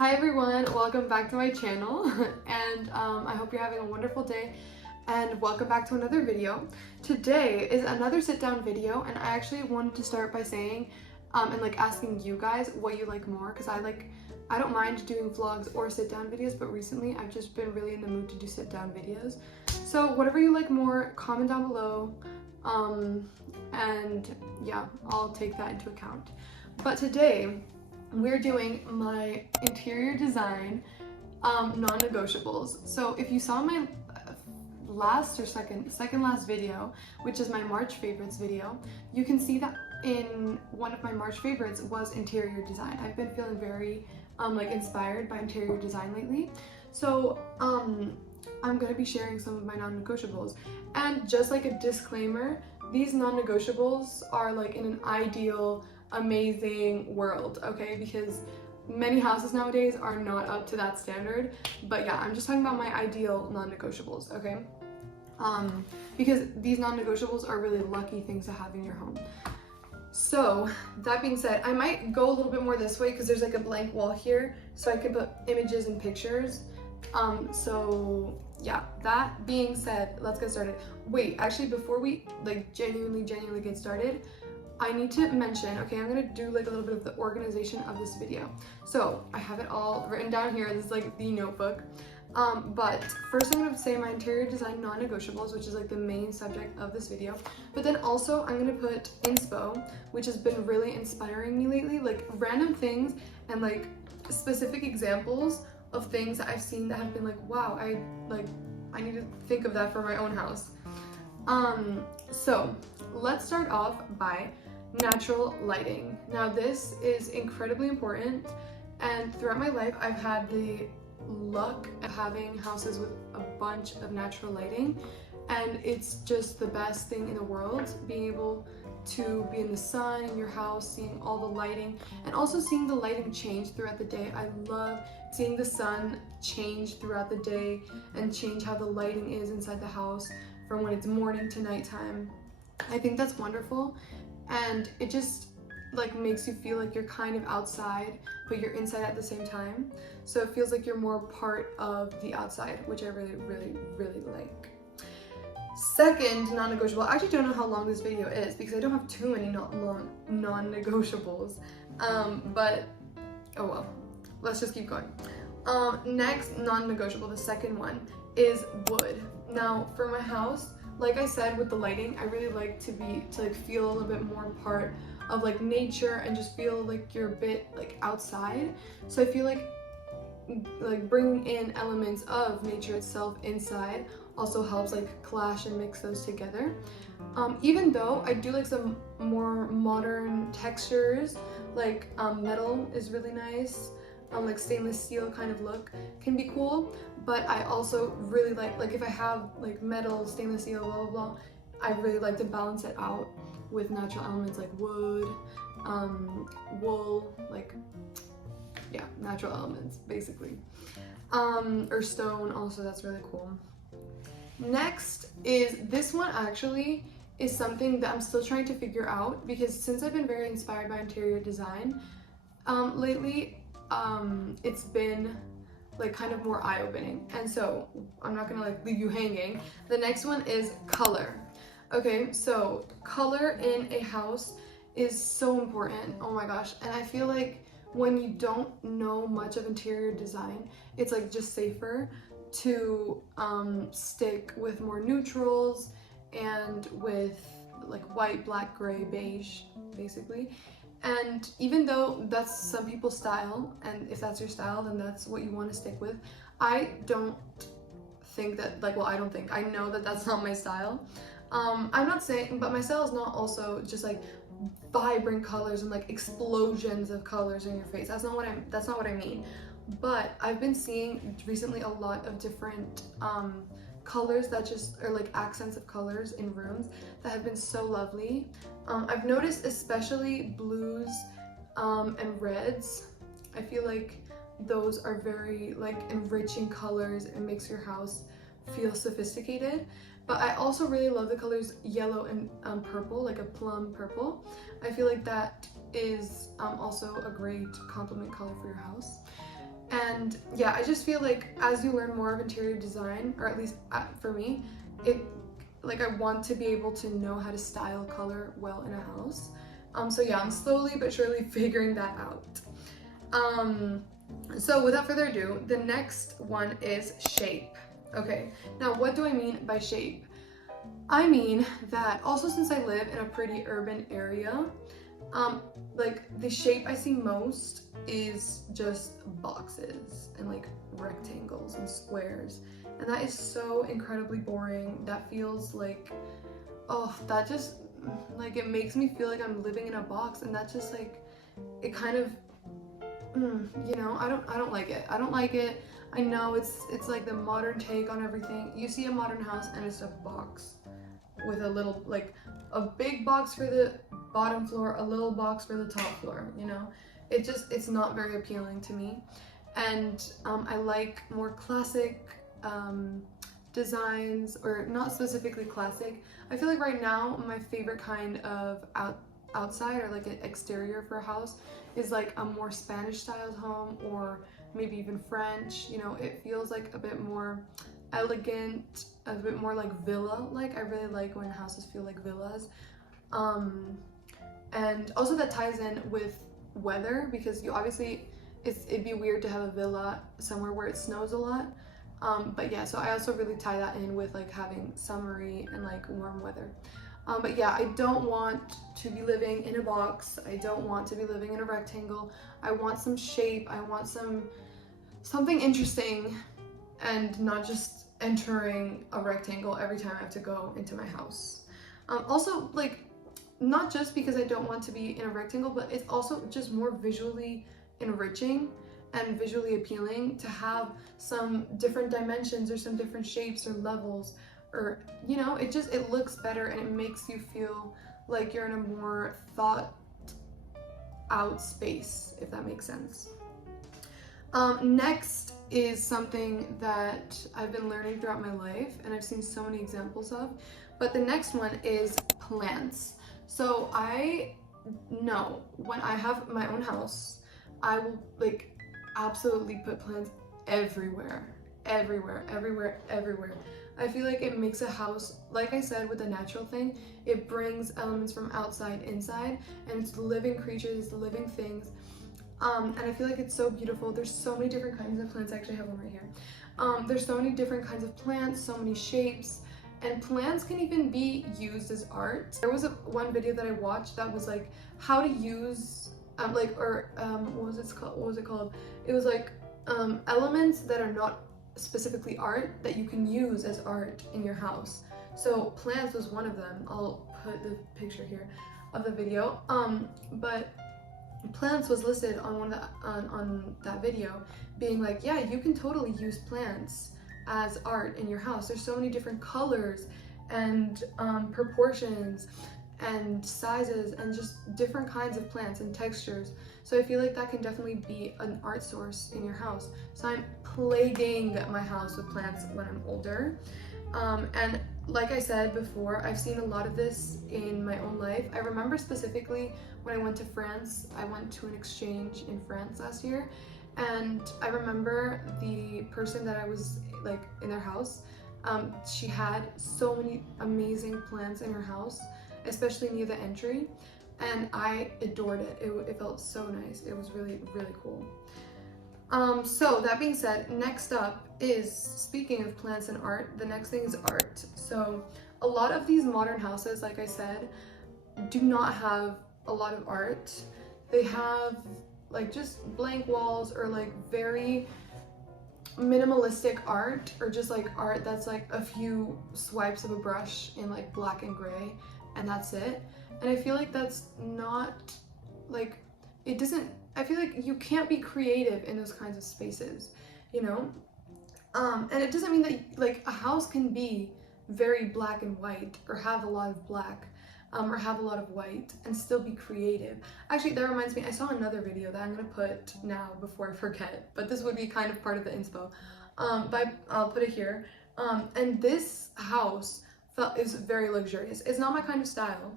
Hi everyone, welcome back to my channel and I hope you're having a wonderful day and welcome back to another video. Today is another sit down video and I actually wanted to start by saying and asking you guys what you like more because I don't mind doing vlogs or sit down videos, but recently I've just been really in the mood to do sit down videos. So whatever you like more, comment down below and yeah, I'll take that into account. But today we're doing my interior design non-negotiables. So if you saw my last or second last video, which is my March favorites video, you can see that in one of my March favorites was interior design. I've been feeling very inspired by interior design lately. So I'm gonna be sharing some of my non-negotiables. And just like a disclaimer, these non-negotiables are like in an ideal amazing world, okay, because many houses nowadays are not up to that standard. But yeah, I'm just talking about my ideal non-negotiables, okay, because these non-negotiables are really lucky things to have in your home. So that being said, I might go a little bit more this way because there's like a blank wall here so I can put images and pictures. So yeah, that being said, let's get started. Wait, actually before we genuinely get started, I need to mention, okay, I'm gonna do like a little bit of the organization of this video. So I have it all written down here. This is like the notebook. But first I'm gonna say my interior design non-negotiables, which is like the main subject of this video. But then also I'm gonna put inspo, which has been really inspiring me lately, like random things and like specific examples of things that I've seen that have been like, wow, I need to think of that for my own house. So let's start off by natural lighting. Now this is incredibly important, and throughout my life I've had the luck of having houses with a bunch of natural lighting, and it's just the best thing in the world, being able to be in the sun in your house, seeing all the lighting, and also seeing the lighting change throughout the day. I love seeing the sun change throughout the day and change how the lighting is inside the house from when it's morning to nighttime. I think that's wonderful, and it just like makes you feel like you're kind of outside but you're inside at the same time, so it feels like you're more part of the outside, which I really like. Second non-negotiable, I actually don't know how long this video is because I don't have too many non-negotiables, but oh well, let's just keep going. Next non-negotiable, the second one, is wood. Now for my house, like I said with the lighting, I really like to feel a little bit more part of like nature and just feel like you're a bit like outside. So I feel like bringing in elements of nature itself inside also helps like clash and mix those together. Even though I do like some more modern textures, like metal is really nice, like stainless steel kind of look can be cool, but I also really like if I have like metal, stainless steel, blah blah blah, I really like to balance it out with natural elements like wood, wool, like yeah, natural elements basically, or stone also, that's really cool. Next is this one, actually is something that I'm still trying to figure out because since I've been very inspired by interior design lately, it's been like kind of more eye-opening, and so I'm not gonna like leave you hanging. The next one is color. Okay, so color in a house is so important, oh my gosh, and I feel like when you don't know much of interior design, it's like just safer to stick with more neutrals and with like white, black, gray, beige basically. And even though that's some people's style, and if that's your style then that's what you want to stick with, I don't think that I know that that's not my style. I'm not saying, but my style is not also just like vibrant colors and like explosions of colors in your face. That's not what I mean. But I've been seeing recently a lot of different colors that just are like accents of colors in rooms that have been so lovely. I've noticed especially blues and reds. I feel like those are very like enriching colors and makes your house feel sophisticated. But I also really love the colors yellow and purple, like a plum purple. I feel like that is also a great complement color for your house. And yeah, I just feel like as you learn more of interior design, or at least for me, I want to be able to know how to style color well in a house. So yeah, I'm slowly but surely figuring that out. So without further ado, the next one is shape. Okay, now what do I mean by shape? I mean that also, since I live in a pretty urban area, like the shape I see most is just boxes and like rectangles and squares, and that is so incredibly boring. That feels like, oh, that just like, it makes me feel like I'm living in a box, and that just like, it kind of, you know, I don't like it. I don't like it. I know it's like the modern take on everything. You see a modern house and it's a box with a little, like a big box for the bottom floor, a little box for the top floor, you know? It's not very appealing to me. And I like more classic designs, or not specifically classic. I feel like right now my favorite kind of outside, or like an exterior for a house, is like a more Spanish styled home, or maybe even French. You know, it feels like a bit more elegant, a bit more like villa like. I really like when houses feel like villas. And also that ties in with weather, because you obviously, it'd be weird to have a villa somewhere where it snows a lot. But yeah, so I also really tie that in with like having summery and like warm weather. But yeah, I don't want to be living in a box. I don't want to be living in a rectangle. I want some shape. I want something interesting, and not just entering a rectangle every time I have to go into my house. Also, like, not just because I don't want to be in a rectangle, but it's also just more visually enriching and visually appealing to have some different dimensions or some different shapes or levels, or, you know, it looks better, and it makes you feel like you're in a more thought out space, if that makes sense. Next is something that I've been learning throughout my life, and I've seen so many examples of, but the next one is plants. So I know when I have my own house, I will like absolutely put plants everywhere. I feel like it makes a house, like I said, with a natural thing, it brings elements from outside inside, and it's living creatures, it's living things. And I feel like it's so beautiful. There's so many different kinds of plants. I actually have one right here. There's so many different kinds of plants, so many shapes, and plants can even be used as art. There was one video that I watched that was like how to use what was it called? It was like elements that are not specifically art that you can use as art in your house. So plants was one of them. I'll put the picture here of the video. But plants was listed on on that video, being like, yeah, you can totally use plants as art in your house. There's so many different colors and proportions and sizes, and just different kinds of plants and textures. So I feel like that can definitely be an art source in your house. So I'm plaguing my house with plants when I'm older. And like I said before, I've seen a lot of this in my own life. I remember specifically when I went to France. I went to an exchange in France last year, and I remember the person that I was like in their house, she had so many amazing plants in her house, especially near the entry, and I adored it. It felt so nice. It was really, really cool. So that being said, next up is, speaking of plants and art, the next thing is art. So a lot of these modern houses, like I said, do not have a lot of art. They have like just blank walls, or like very minimalistic art, or just like art that's like a few swipes of a brush in like black and gray, and that's it. And I feel like that's not like, it doesn't, I feel like you can't be creative in those kinds of spaces, you know? And it doesn't mean that like a house can be very black and white, or have a lot of black, or have a lot of white, and still be creative. Actually, that reminds me, I saw another video that I'm gonna put now before I forget, but this would be kind of part of the inspo. But I'll put it here. And this house is very luxurious. It's not my kind of style.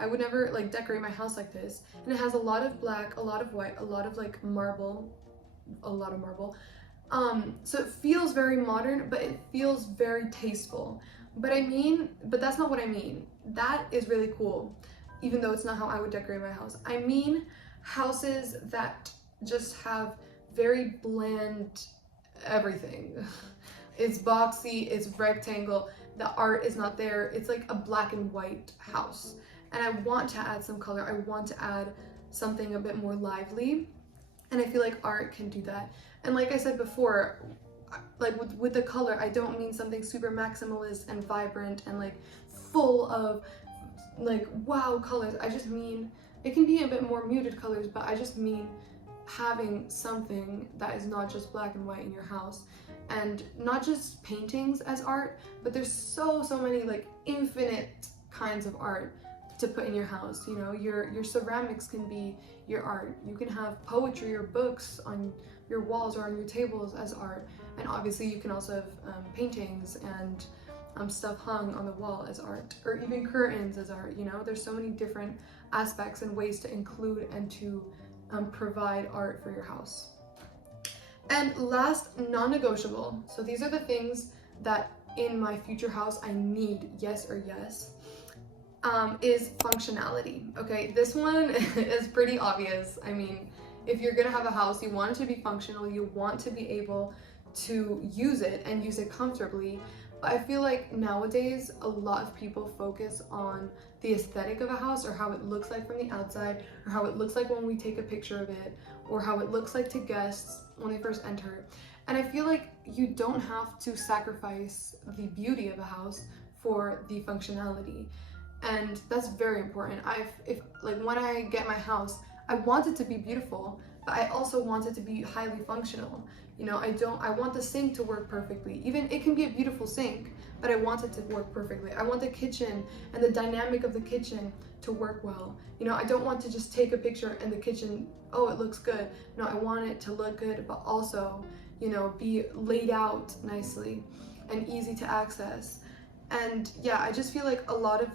I would never like decorate my house like this. And it has a lot of black, a lot of white, a lot of like marble a lot of marble. So it feels very modern, but it feels very tasteful. But that's not what I mean. That is really cool, even though it's not how I would decorate my house. I mean houses that just have very bland everything. It's boxy, it's rectangle, the art is not there. It's like a black and white house. And I want to add some color. I want to add something a bit more lively. And I feel like art can do that. And like I said before, like with the color, I don't mean something super maximalist and vibrant and like full of like wow colors. I just mean it can be a bit more muted colors, but I just mean having something that is not just black and white in your house, and not just paintings as art, but there's so many like infinite kinds of art to put in your house. You know, your ceramics can be your art. You can have poetry or books on your walls or on your tables as art, and obviously you can also have paintings and stuff hung on the wall as art, or even curtains as art. You know, there's so many different aspects and ways to include and to provide art for your house. And last, non-negotiable. So these are the things that in my future house I need, yes or yes, is functionality. Okay, this one is pretty obvious. I mean, if you're gonna have a house, you want it to be functional, you want to be able to use it and use it comfortably. But I feel like nowadays a lot of people focus on the aesthetic of a house, or how it looks like from the outside, or how it looks like when we take a picture of it, or how it looks like to guests when they first enter. And I feel like you don't have to sacrifice the beauty of a house for the functionality. And that's very important. If when I get my house, I want it to be beautiful, but I also want it to be highly functional. You know, I want the sink to work perfectly. Even it can be a beautiful sink, but I want it to work perfectly. I want the kitchen and the dynamic of the kitchen to work well. You know, I don't want to just take a picture and the kitchen, oh, it looks good. No, I want it to look good, but also, you know, be laid out nicely and easy to access. And yeah, I just feel like a lot of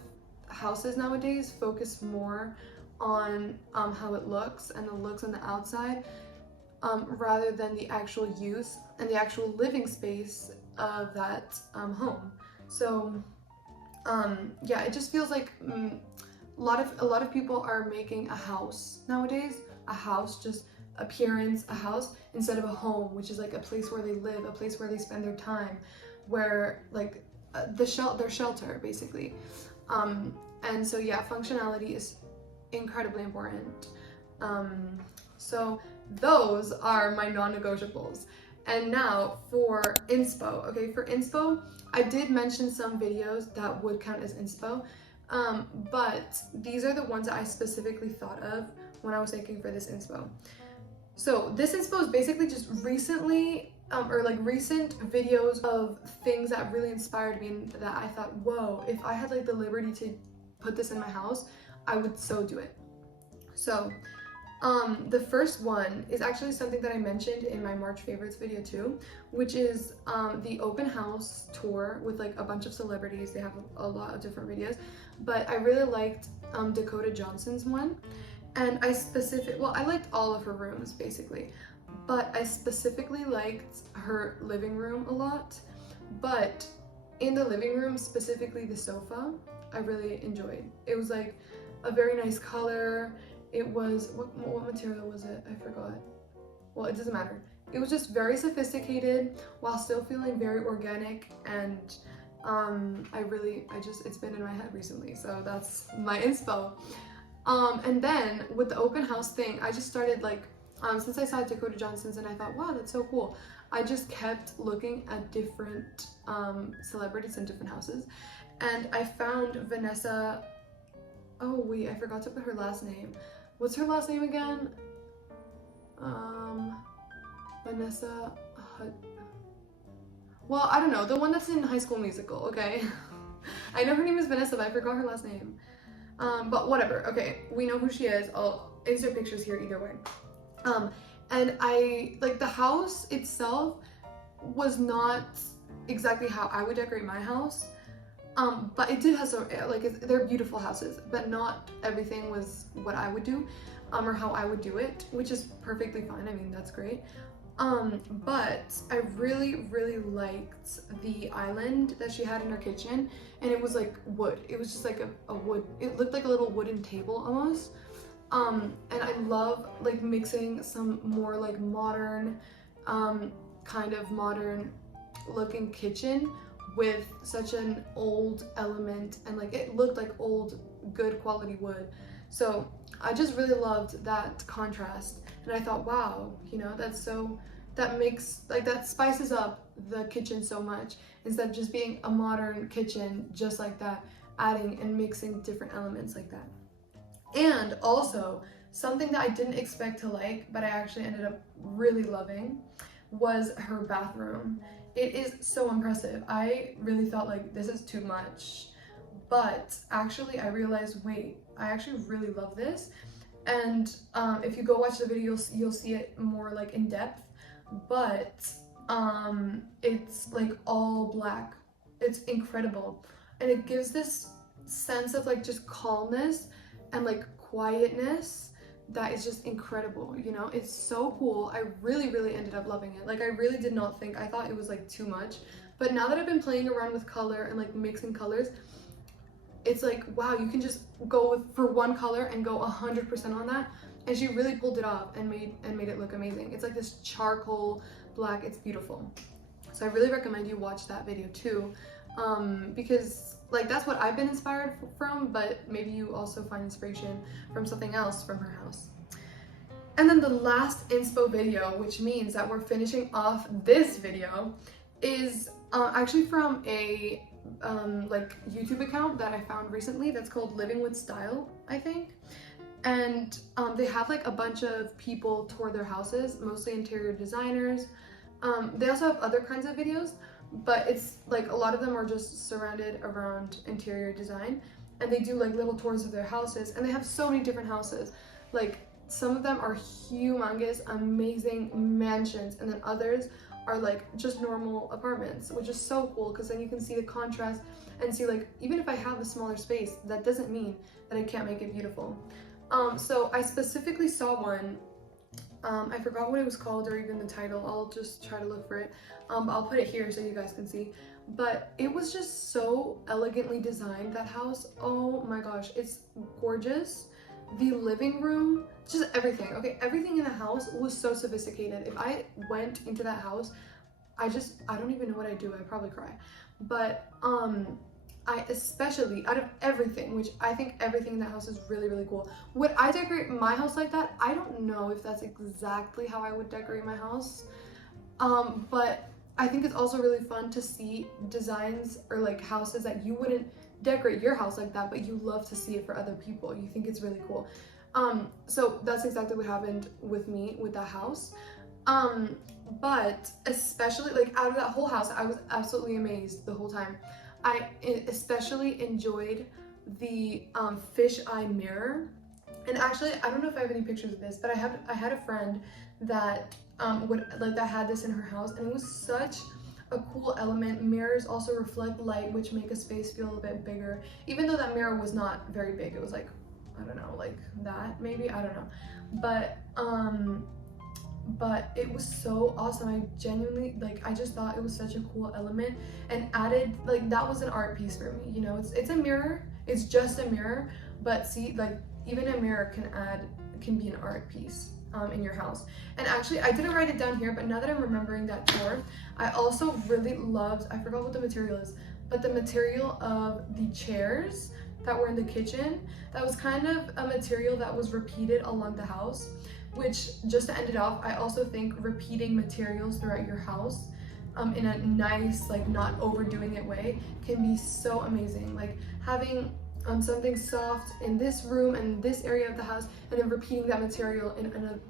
houses nowadays focus more on how it looks and the looks on the outside, rather than the actual use and the actual living space of that home. So yeah, it just feels like a lot of people are making a house nowadays, a house, just appearance, a house, instead of a home, which is like a place where they live, a place where they spend their time, where like their shelter basically. And so yeah, functionality is incredibly important. So those are my non-negotiables. And now for inspo. Okay, for inspo, I did mention some videos that would count as inspo, but these are the ones that I specifically thought of when I was thinking for this inspo. So this inspo is basically just recently, recent videos of things that really inspired me and that I thought, whoa, if I had like the liberty to put this in my house, I would so do it. So the first one is actually something that I mentioned in my March favorites video too, which is the open house tour with like a bunch of celebrities. They have a lot of different videos, but I really liked Dakota Johnson's one. And I liked all of her rooms basically, but I specifically liked her living room a lot. But in the living room, specifically the sofa, I really enjoyed. It was like a very nice color. It was, what material was it? I forgot. Well, it doesn't matter. It was just very sophisticated while still feeling very organic, and it's been in my head recently, so that's my inspo. And then with the open house thing, I just started like, since I saw Dakota Johnson's and I thought, wow, that's so cool. I just kept looking at different celebrities in different houses, and I found Vanessa, oh wait, I forgot to put her last name. What's her last name again? Vanessa well, I don't know, the one that's in High School Musical, okay? I know her name is Vanessa, but I forgot her last name. But whatever, okay, we know who she is. I'll insert pictures here either way. And I, like, the house itself was not exactly how I would decorate my house. But it did have some, like, they're beautiful houses, but not everything was what I would do, or how I would do it, which is perfectly fine. I mean, that's great. But I really, really liked the island that she had in her kitchen, and it was like wood. It was just like a wood, it looked like a little wooden table almost. And I love like mixing some more like modern, kind of modern looking kitchen with such an old element, and like it looked like old, good quality wood. So I just really loved that contrast, and I thought, wow, you know, that makes, like, that spices up the kitchen so much, instead of just being a modern kitchen just like that, adding and mixing different elements like that. And also, something that I didn't expect to like, but I actually ended up really loving, was her bathroom. It is so impressive. I really thought like this is too much, but actually I realized, wait, I actually really love this. And if you go watch the video, you'll see it more like in depth, but it's like all black. It's incredible, and it gives this sense of like just calmness and like quietness that is just incredible, you know? It's so cool. I really, really ended up loving it. Like, I really did not think, I thought it was like too much, but now that I've been playing around with color and like mixing colors, it's like, wow, you can just go with, for one color and go 100% on that. And she really pulled it off and made it look amazing. It's like this charcoal black. It's beautiful. So I really recommend you watch that video too, because like that's what I've been inspired from, but maybe you also find inspiration from something else from her house. And then the last inspo video, which means that we're finishing off this video, is actually from a like YouTube account that I found recently that's called Living with Style, I think. And they have like a bunch of people tour their houses, mostly interior designers. They also have other kinds of videos, but it's like a lot of them are just surrounded around interior design, and they do like little tours of their houses, and they have so many different houses. Like, some of them are humongous, amazing mansions, and then others are like just normal apartments, which is so cool because then you can see the contrast and see, like, even if I have a smaller space, that doesn't mean that I can't make it beautiful. So I specifically saw one, I forgot what it was called or even the title. I'll just try to look for it. I'll put it here so you guys can see. But it was just so elegantly designed, that house. Oh my gosh, it's gorgeous. The living room, just everything. Okay, everything in the house was so sophisticated. If I went into that house, I don't even know what I'd do. I'd probably cry. But I especially, out of everything, which I think everything in the house is really, really cool. Would I decorate my house like that? I don't know if that's exactly how I would decorate my house. But I think it's also really fun to see designs or like houses that you wouldn't decorate your house like that, but you love to see it for other people. You think it's really cool. So that's exactly what happened with me with that house. But especially like out of that whole house, I was absolutely amazed the whole time. I especially enjoyed the fisheye mirror. And actually, I don't know if I have any pictures of this, but I had a friend that that had this in her house, and it was such a cool element. Mirrors also reflect light, which make a space feel a little bit bigger, even though that mirror was not very big. It was like, I don't know, like that maybe, I don't know, but it was so awesome. I genuinely, like, I just thought it was such a cool element, and added, like, that was an art piece for me, you know. It's a mirror, it's just a mirror, but see, like, even a mirror can be an art piece in your house. And actually, I didn't write it down here, but now that I'm remembering that tour, I also really loved, I forgot what the material is, but the material of the chairs that were in the kitchen, that was kind of a material that was repeated along the house, which, just to end it off, I also think repeating materials throughout your house in a nice, like, not overdoing it way can be so amazing. Like, having something soft in this room and this area of the house, and then repeating that material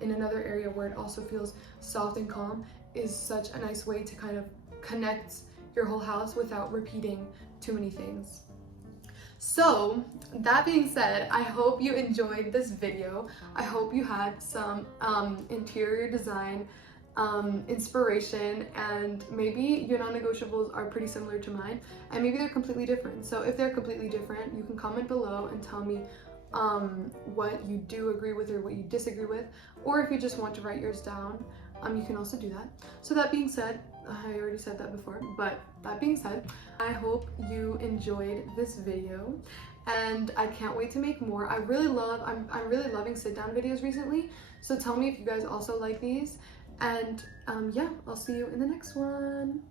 in another area where it also feels soft and calm, is such a nice way to kind of connect your whole house without repeating too many things. So that being said, I hope you enjoyed this video. I hope you had some interior design inspiration, and maybe your non-negotiables are pretty similar to mine, and maybe they're completely different. So if they're completely different, you can comment below and tell me what you do agree with or what you disagree with, or if you just want to write yours down. you can also do that. So that being said, I already said that before, but that being said, I hope you enjoyed this video and I can't wait to make more. I'm really loving sit down videos recently, so tell me if you guys also like these, and yeah, I'll see you in the next one.